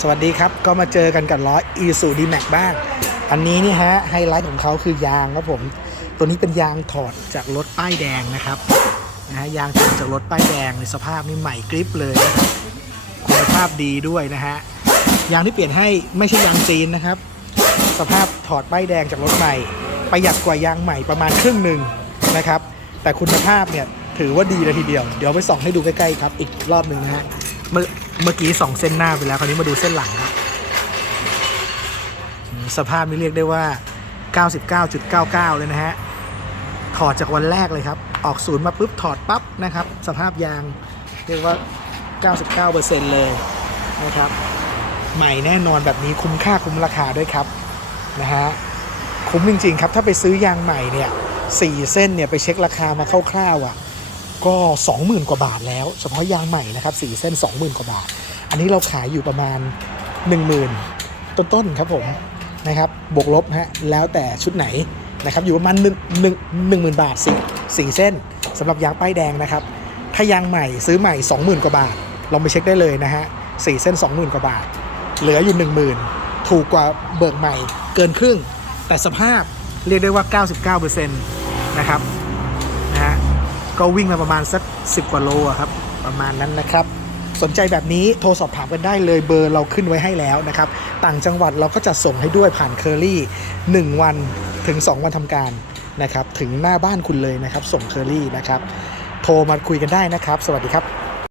สวัสดีครับ ก็มาเจอกันกับล้อ e s u d m a x บ้าง อันนี้นี่ฮะไฮไลท์ของเขาคือยางครับผม ตัวนี้เป็นยางถอดจากรถป้ายแดงนะครับนะฮะยางถอดจากรถป้ายแดงในสภาพนี่ใหม่กริปเลยนะครับคุณภาพดีด้วยนะฮะยางที่เปลี่ยนให้ไม่ใช่ยางจีนนะครับ สภาพถอดป้ายแดงจากรถใหม่ประหยัดกว่ายางใหม่ประมาณครึ่งหนึ่งนะครับ แต่คุณภาพเนี่ยถือว่าดีเลยทีเดียว เดี๋ยวไปส่องให้ดูใกล้ๆครับ อีกรอบหนึ่งนะฮะ เมื่อเมื่อกี้สองเส้นหน้าไปแล้ว คราวนี้มาดูเส้นหลังครับสภาพนี้เรียกได้ว่า 99.99 เลยนะฮะ ถอดจากวันแรกเลยครับ ออกศูนย์มาปุ๊บถอดปั๊บนะครับ สภาพยางเรียกว่า 99%เลยนะครับ ใหม่แน่นอนแบบนี้คุ้มค่าคุ้มราคาด้วยครับนะฮะ คุ้มจริง ๆ ครับ ถ้าไปซื้อยางใหม่เนี่ยสี่เส้นเนี่ยไปเช็คราคามาคร่าวๆอะ ก็ 20,000 กว่าบาทแล้ว เฉพาะยางใหม่นะครับสี่เส้น 20,000 กว่าบาท อันนี้เราขายอยู่ประมาณ 10,000 ต้นๆครับผมนะครับบวกลบฮะแล้วแต่ชุดไหนนะครับอยู่ประมาณ1 1 10,000 บาทสี่สี่เส้นสำหรับยางป้ายแดงนะครับถ้ายางใหม่ซื้อใหม่ 20,000 กว่าบาทลองไปเช็คได้เลยนะฮะสี่เส้น 20,000 กว่าบาท เหลืออยู่ 10,000 ถูกกว่าเบิกใหม่เกินครึ่ง แต่สภาพเรียกได้ว่า 99%นะครับนะฮะ ก็วิ่งมาประมาณสัก 10 กว่าโลอะครับ ประมาณนั้นนะครับ สนใจแบบนี้โทรสอบถามกันได้เลยเบอร์เราขึ้นไว้ให้แล้วนะครับ ต่างจังหวัดเราก็จะส่งให้ด้วยผ่านเคอรี่1วันถึง 2 วันทำการนะครับ ถึงหน้าบ้านคุณเลยนะครับ ส่งเคอรี่นะครับ โทรมาคุยกันได้นะครับ สวัสดีครับ